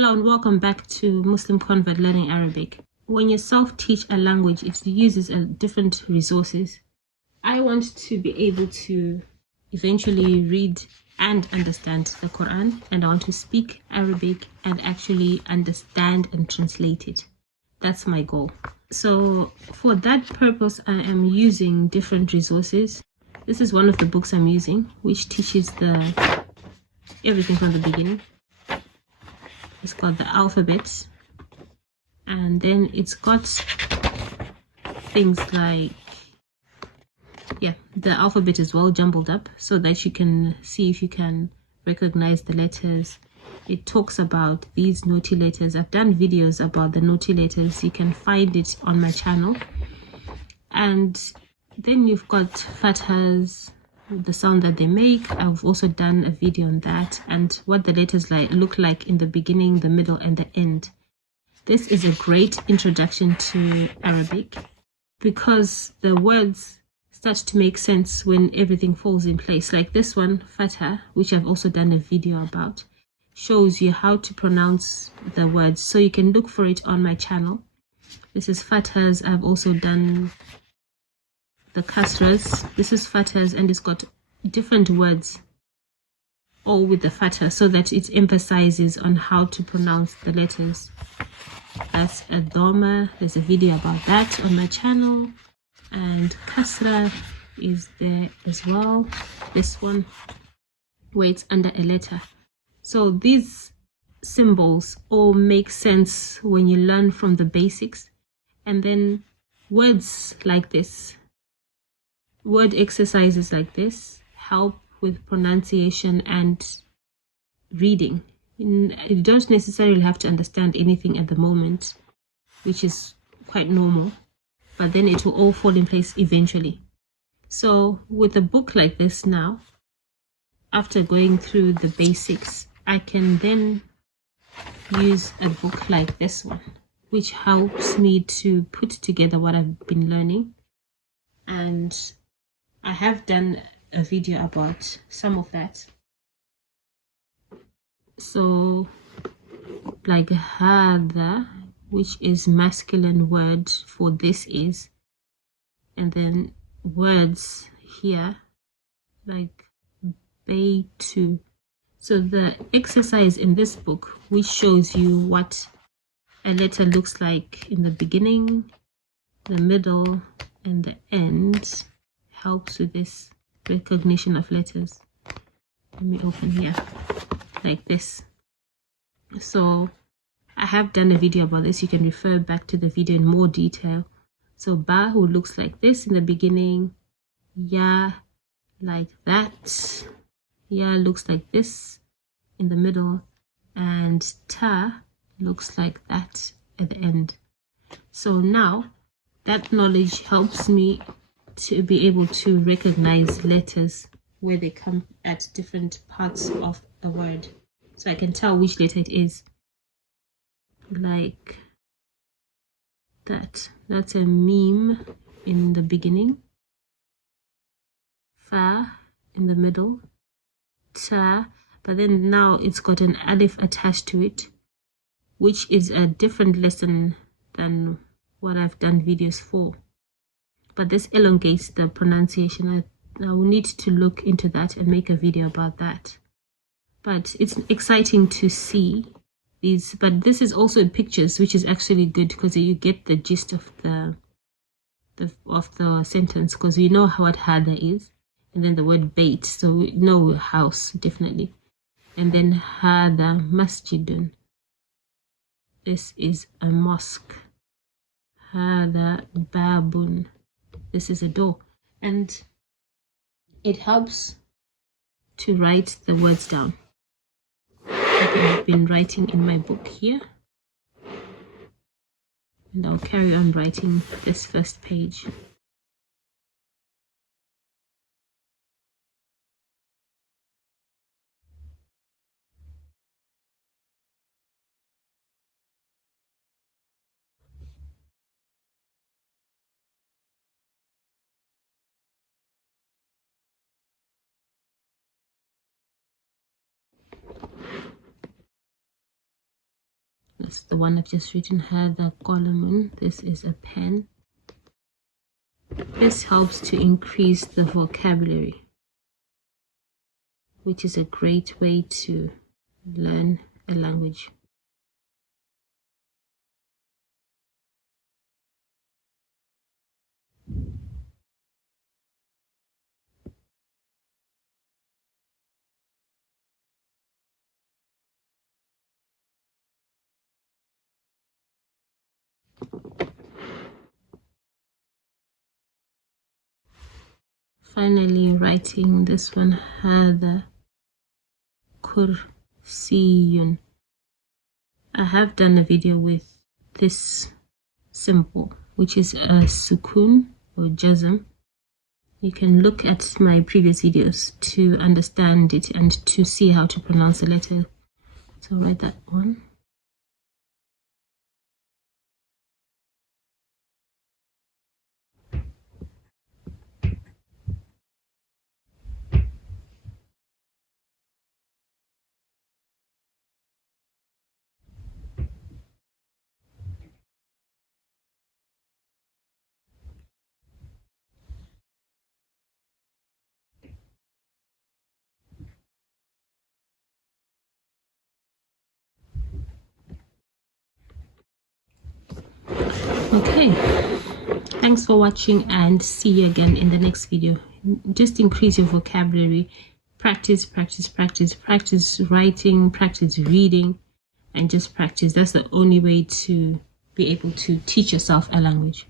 Hello and welcome back to Muslim Convert Learning Arabic. When you self-teach a language, it uses different resources. I want to be able to eventually read and understand the Quran, and I want to speak Arabic and actually understand and translate it. That's my goal. So for that purpose, I am using different resources. This is one of the books I'm using, which teaches everything from the beginning. It's got the alphabet, and then it's got things like the alphabet is well jumbled up so that you can see if you can recognize the letters. It talks about these naughty letters. I've done videos about the naughty letters. You can find it on my channel. And then you've got fathas, the sound that they make. I've also done a video on that and what the letters look like in the beginning, the middle, and the end. This is a great introduction to Arabic because the words start to make sense when everything falls in place. Like this one, fatha, which I've also done a video about, shows you how to pronounce the words. So you can look for it on my channel. This is fathas. I've also done the kasras. This is fathas, and it's got different words all with the fatha so that it emphasizes on how to pronounce the letters. That's a dhamma. There's a video about that on my channel. And kasra is there as well. This one where it's under a letter. So these symbols all make sense when you learn from the basics. And then words like this, word exercises like this help with pronunciation and reading. You don't necessarily have to understand anything at the moment, which is quite normal, but then it will all fall in place eventually. So with a book like this now, after going through the basics, I can then use a book like this one, which helps me to put together what I've been learning. And I have done a video about some of that. So like hada, which is masculine word for this is, and then words here like baytu. So the exercise in this book, which shows you what a letter looks like in the beginning, the middle, and the end, helps with this recognition of letters. Let me open here like this. So I have done a video about this. You can refer back to the video in more detail. So ba, who looks like this in the beginning, ya like that, ya looks like this in the middle, and ta looks like that at the end. So now that knowledge helps me to be able to recognize letters where they come at different parts of a word. So I can tell which letter it is. Like that. That's a meme in the beginning. Fa in the middle. Ta. But then now it's got an alif attached to it, which is a different lesson than what I've done videos for. But this elongates the pronunciation. I will need to look into that and make a video about that. But it's exciting to see these. But this is also in pictures, which is actually good because you get the gist of the sentence, because we know what hada is, and then the word bait, so we know house definitely. And then hada masjidun. This is a mosque. Hada babun. This is a door. And it helps to write the words down. I've been writing in my book here. And I'll carry on writing this first page. That's the one I've just written, هذا قلم. This is a pen. This helps to increase the vocabulary, which is a great way to learn a language. Finally, writing this one, هذا كرسي. I have done a video with this symbol, which is a sukun or jazm. You can look at my previous videos to understand it and to see how to pronounce the letter. So I'll write that one. Okay, thanks for watching and see you again in the next video. Just increase your vocabulary, practice writing, practice reading, and just practice. That's the only way to be able to teach yourself a language.